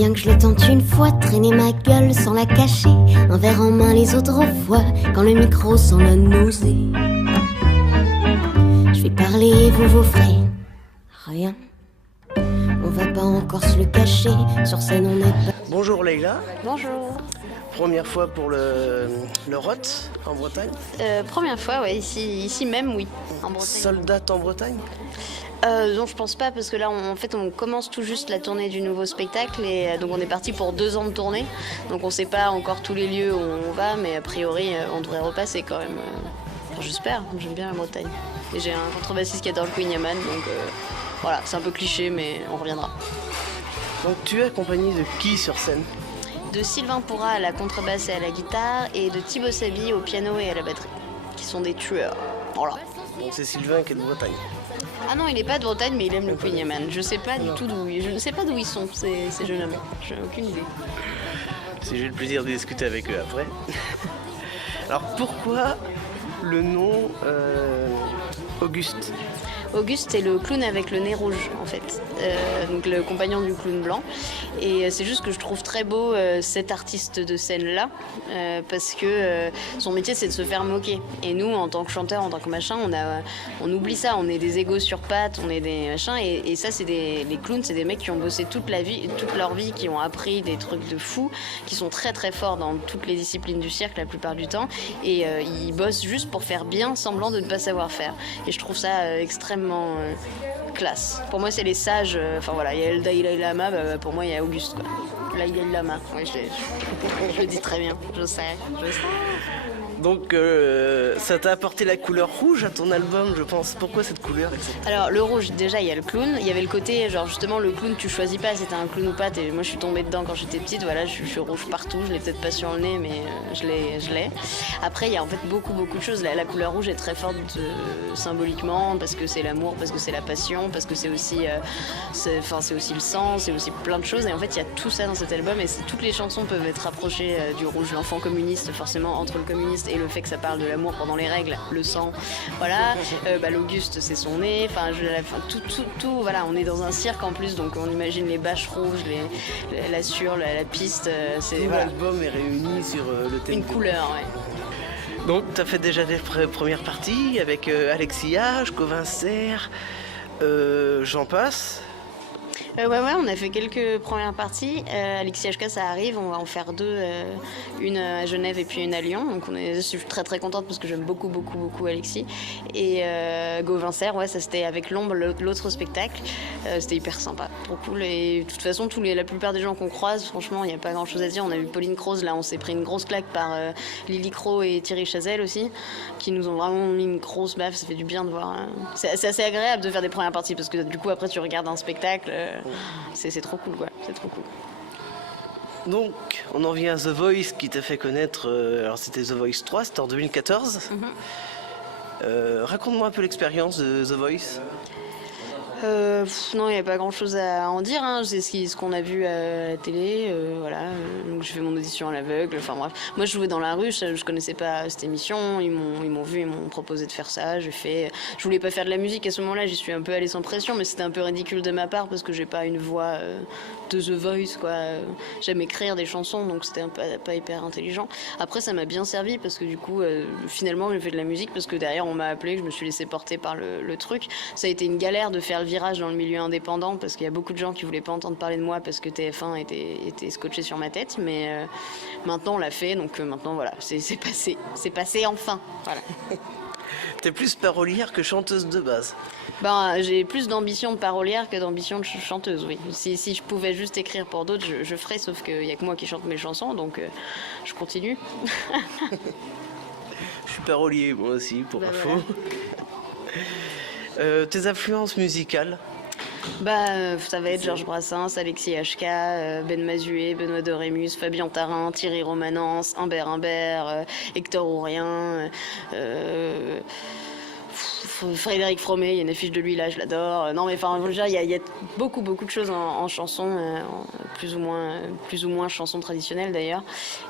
Bien que je le tente une fois, traîner ma gueule sans la cacher, un verre en main les autres fois, quand le micro sent la nausée. Je vais parler, vous ferez rien. On va pas encore se le cacher, sur scène on n'est pas... Bonjour Leïla. Bonjour. Première fois pour le ROT en Bretagne. Première fois, ouais, ici même, oui, en Bretagne. Seule date en Bretagne? Non, je pense pas, parce que là, en fait, on commence tout juste la tournée du nouveau spectacle, et donc on est parti pour 2 ans de tournée. Donc on sait pas encore tous les lieux où on va, mais a priori, on devrait repasser quand même. Enfin, j'espère, j'aime bien la Bretagne. Et j'ai un contrebassiste qui adore le Queen Yaman, donc voilà, c'est un peu cliché, mais on reviendra. Donc tu es accompagné de qui sur scène? De Sylvain Pourra à la contrebasse et à la guitare, et de Thibaut Sabi au piano et à la batterie, qui sont des tueurs. Voilà. Donc c'est Sylvain qui est de Bretagne. Ah non, il est pas de Bretagne, mais il aime le Queen Yaman. Je sais pas du tout je ne sais pas d'où ils sont, ces jeunes hommes. J'ai aucune idée. Si j'ai le plaisir de discuter avec eux après. Alors pourquoi le nom Auguste? Auguste, c'est le clown avec le nez rouge, en fait. Donc le compagnon du clown blanc. Et c'est juste que je trouve très beau cet artiste de scène-là, parce que son métier, c'est de se faire moquer. Et nous, en tant que chanteurs, en tant que machin, on oublie ça. On est des égos sur pattes, on est des machins. Et ça, les clowns, c'est des mecs qui ont bossé toute leur vie, qui ont appris des trucs de fous, qui sont très très forts dans toutes les disciplines du cirque la plupart du temps. Et ils bossent juste pour faire bien semblant de ne pas savoir faire. Et je trouve ça extrêmement classe. Pour moi, c'est les sages. Enfin voilà, il y a le Dalai Lama, pour moi, il y a Auguste, quoi. Dalai Lama, oui, je le dis très bien, je sais. Donc ça t'a apporté la couleur rouge à ton album, je pense. Pourquoi cette couleur exactement? Alors le rouge, déjà il y a le clown, il y avait le côté genre justement le clown tu choisis pas si t'es un clown ou pas, et moi je suis tombée dedans quand j'étais petite, voilà, je suis rouge partout, je l'ai peut-être pas sur le nez mais je l'ai. Après il y a en fait beaucoup de choses, la couleur rouge est très forte symboliquement, parce que c'est l'amour, parce que c'est la passion, parce que c'est aussi le sang, c'est aussi plein de choses, et en fait il y a tout ça dans cet album, et toutes les chansons peuvent être rapprochées du rouge, l'enfant communiste forcément, entre le communiste et le fait que ça parle de l'amour pendant les règles, le sang, voilà. L'Auguste c'est son nez, tout, voilà, on est dans un cirque en plus, donc on imagine les bâches rouges, la sueur, la piste, Tout l'album est réuni sur le thème. Une couleur, ouais. Donc tu as fait déjà des premières parties avec Alexis H, Gauvin Serre, j'en passe. Ouais, on a fait quelques premières parties. Alexis HK, ça arrive, on va en faire 2, une à Genève et puis une à Lyon. Donc je suis très très contente parce que j'aime beaucoup Alexis. Et Gauvin Serre, ouais, ça c'était avec l'ombre, l'autre spectacle. C'était hyper sympa, trop cool. Et de toute façon, la plupart des gens qu'on croise, franchement, il n'y a pas grand chose à dire. On a vu Pauline Croze, là, on s'est pris une grosse claque par Lily Crow et Thierry Chazelle aussi, qui nous ont vraiment mis une grosse baffe. Ça fait du bien de voir. C'est assez agréable de faire des premières parties parce que du coup, après, tu regardes un spectacle. C'est trop cool, quoi. C'est trop cool. Donc, on en vient à The Voice qui t'a fait connaître. Alors, c'était The Voice 3, c'était en 2014. Raconte-moi un peu l'expérience de The Voice. Non, il n'y a pas grand chose à en dire, hein. C'est ce qu'on a vu à la télé, voilà. Donc j'ai fait mon audition à l'aveugle, enfin bref. Moi je jouais dans la rue, je connaissais pas cette émission, ils m'ont vu, ils m'ont proposé de faire ça, je voulais pas faire de la musique à ce moment-là, j'y suis un peu allée sans pression, mais c'était un peu ridicule de ma part parce que j'ai pas une voix de The Voice, quoi. J'aime écrire des chansons, donc c'était pas hyper intelligent. Après ça m'a bien servi parce que du coup, finalement j'ai fait de la musique parce que derrière on m'a appelé, que je me suis laissée porter par le truc. Ça a été une galère de faire le virage dans le milieu indépendant parce qu'il y a beaucoup de gens qui voulaient pas entendre parler de moi parce que TF1 était scotché sur ma tête, mais maintenant on l'a fait, donc maintenant voilà, c'est passé enfin, voilà. T'es plus parolière que chanteuse de base. J'ai plus d'ambition de parolière que d'ambition de chanteuse, oui. Si je pouvais juste écrire pour d'autres, je ferais, sauf qu'il y a que moi qui chante mes chansons, donc je continue. Je suis parolier moi aussi, pour info. Voilà. Tes influences musicales? Ça va être Georges Brassens, Alexis HK, Ben Mazué, Benoît Dorémus, Fabien Tarin, Thierry Romanens, Humbert, Hector Ourien, Frédéric Fromet, il y a une affiche de lui là, je l'adore. Non mais enfin, je veux dire, il y a beaucoup de choses en chanson, plus ou moins chansons traditionnelles d'ailleurs.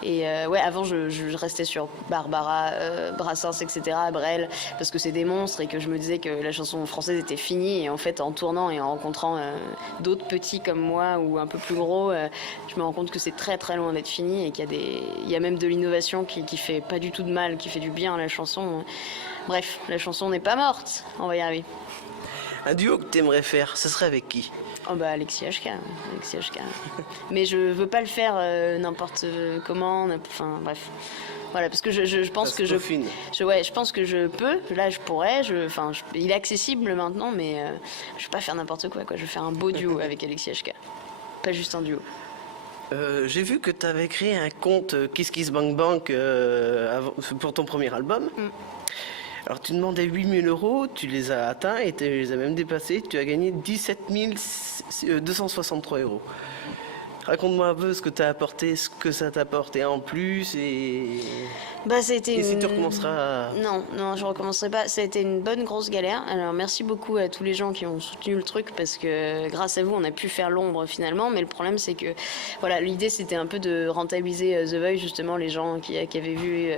Et ouais, avant je restais sur Barbara, Brassens, etc., Brel, parce que c'est des monstres et que je me disais que la chanson française était finie. Et en fait, en tournant et en rencontrant d'autres petits comme moi ou un peu plus gros, je me rends compte que c'est très très loin d'être fini et il y a même de l'innovation qui fait pas du tout de mal, qui fait du bien à la chanson. Bref, la chanson n'est pas morte, on va y arriver. Un duo que t'aimerais faire, ce serait avec qui? Oh bah Alexis HK. Mais je veux pas le faire n'importe comment, enfin bref. Voilà, parce que je pense que je pense que je peux, là je pourrais, il est accessible maintenant, mais je vais pas faire n'importe quoi. Je vais faire un beau duo avec Alexis HK. Pas juste un duo. J'ai vu que t'avais créé un compte Kiss Kiss Bank Bank pour ton premier album. Alors tu demandais 8 000 €, tu les as atteints et tu les as même dépassés. Tu as gagné 17 263 €. Raconte-moi un peu ce que t'as apporté, ce que ça t'a apporté en plus et si tu recommenceras. Non, je recommencerai pas. Ça a été une bonne grosse galère. Alors merci beaucoup à tous les gens qui ont soutenu le truc parce que grâce à vous, on a pu faire l'ombre finalement. Mais le problème, c'est que voilà, l'idée c'était un peu de rentabiliser The Voice, justement, les gens qui avaient vu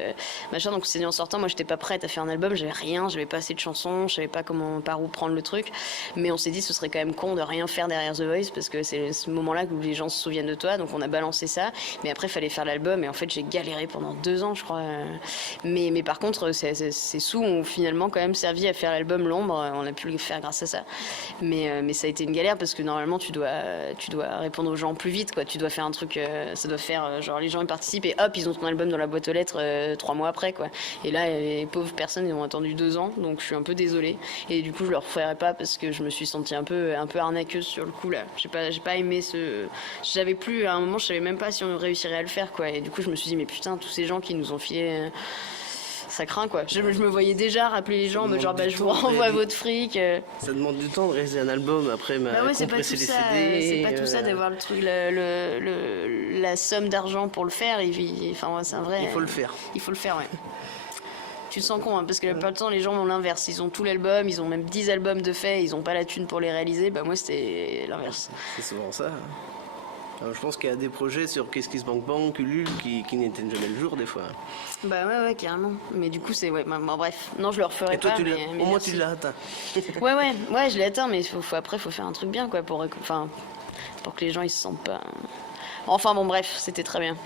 machin. Donc c'est dit en sortant, moi j'étais pas prête à faire un album, j'avais rien, j'avais pas assez de chansons, je savais pas par où prendre le truc. Mais on s'est dit ce serait quand même con de rien faire derrière The Voice parce que c'est ce moment-là où les gens se souviennent de toi. Donc on a balancé ça. Mais après, il fallait faire l'album et en fait, j'ai galéré pendant 2 ans, je crois. Mais par contre, ces sous ont finalement quand même servi à faire l'album L'Ombre. On a pu le faire grâce à ça. Mais ça a été une galère parce que normalement, tu dois répondre aux gens plus vite, quoi. Tu dois faire un truc, ça doit faire genre les gens ils participent et hop, ils ont ton album dans la boîte aux lettres 3 mois après, quoi. Et là, les pauvres personnes, ils ont attendu 2 ans, donc je suis un peu désolée. Et du coup, je leur ferai pas parce que je me suis sentie un peu arnaqueuse sur le coup là. J'ai pas aimé j'avais plus, à un moment, je savais même pas si on réussirait à le faire, quoi. Et du coup, je me suis dit, mais putain, tous ces gens qui nous ont filé, ça craint, quoi. Je me voyais déjà rappeler les gens, genre, je vous renvoie votre fric. Ça demande du temps de réaliser un album, après compresser les CD. C'est pas tout ça d'avoir le truc, la somme d'argent pour le faire. Enfin, ouais, c'est un vrai. Il faut le faire. Il faut le faire, ouais. Tu te sens con, hein, parce que la plupart du temps, les gens ont l'inverse. Ils ont tout l'album, ils ont même 10 albums de fait, ils ont pas la thune pour les réaliser. Bah, moi, c'était l'inverse. C'est souvent ça. Alors, je pense qu'il y a des projets sur Kiss Kiss Bank Bank, Ulule, qui n'éteignent jamais le jour, des fois. Bah ouais, carrément. Mais du coup, c'est... Ouais, bref. Non, je le referai pas. Et toi, au moins, tu l'as atteint. ouais, je l'ai atteint, mais après, il faut faire un truc bien, quoi, pour que les gens, ils se sentent pas... Enfin, bon, bref, c'était très bien.